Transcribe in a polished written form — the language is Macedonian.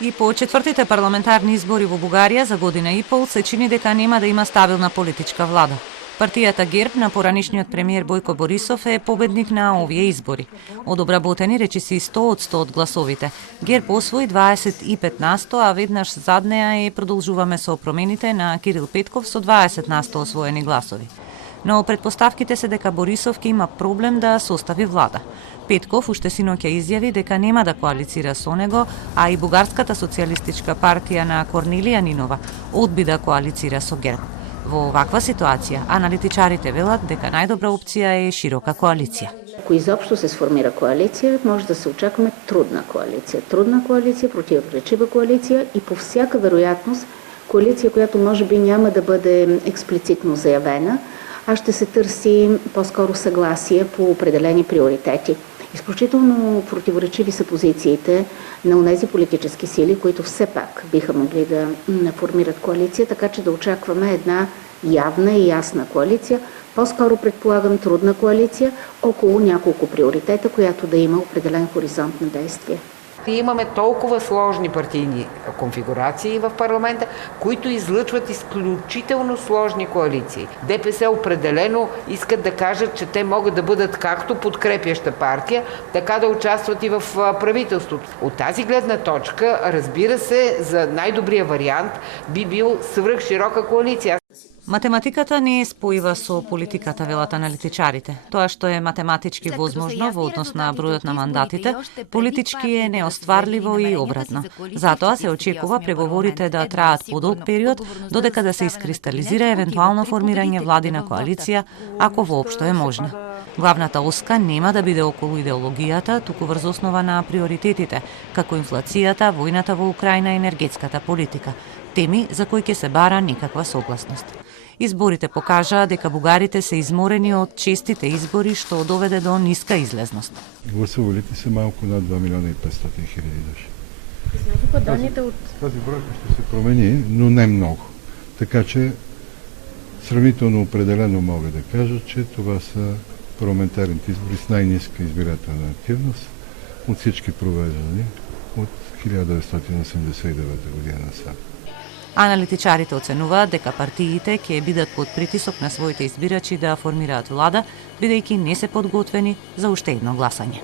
И по четвртите парламентарни избори во Бугарија за година и пол се чини дека нема да има стабилна политичка влада. Партијата ГЕРБ на поранишниот премиер Бојко Борисов е победник на овие избори. Од обработени речиси 100% од гласовите. ГЕРБ освои 25%, а веднаш зад неа продолжуваме со промените на Кирил Петков со 20% освоени гласови. Но предпоставките се дека Борисов ќе има проблем да состави влада. Петков уште синоќа изјави дека нема да коалицира со него, а и Бугарската социјалистичка партија на Корнелија Нинова одби да коалицира со ГЕРБ. Во оваква ситуација, аналитичарите велат дека најдобра опција е широка коалиција. Ако изобщо се сформира коалиция, може да се очакваме трудна коалиция. Трудна коалиция, противоречива коалиция и по всяка вероятност коалиция, която може би няма да бъде експлицитно заявена, а ще се търси по-скоро съгласие по определени приоритети. Изключително противоречиви са позициите на онези политически сили, които все пак биха могли да формират коалиция, така че да очакваме една явна и ясна коалиция. По-скоро предполагам трудна коалиция около няколко приоритета, която да има определен хоризонт на действие. Имаме толкова сложни партийни конфигурации в парламента, които излъчват изключително сложни коалиции. ДПС определено искат да кажат, че те могат да бъдат както подкрепяща партия, така да участват и в правителството. От тази гледна точка, разбира се, за най-добрия вариант би бил свръхширока коалиция. Математиката не е споива со политиката, велат аналитичарите. Тоа што е математички возможно во однос на бројот на мандатите, политички е неостварливо и обратно. Затоа се очекува преговорите да траат подолг период, додека да се искристализира евентуално формирање владина коалиција, ако воопшто е можна. Главната оска нема да биде околу идеологијата, туку врз основа на приоритетите, како инфлацијата, војната во Украина и енергетската политика, теми за кои ќе се бара некаква согласност. Изборите покажаа дека бугарите се изморени од честите избори што доведе до ниска излезност. Гласувалите се малку над 2 милиона и 500 хиляди души. Тази бројка ще се промени, но не много. Така че сравнително определено мога да кажа, че това са парламентарните избори с най-ниска избирателна активност от всички провеждани от 1989 година насам. Аналитичарите оценуваат дека партиите ќе бидат под притисок на своите избирачи да формираат влада, бидејќи не се подготвени за уште едно гласање.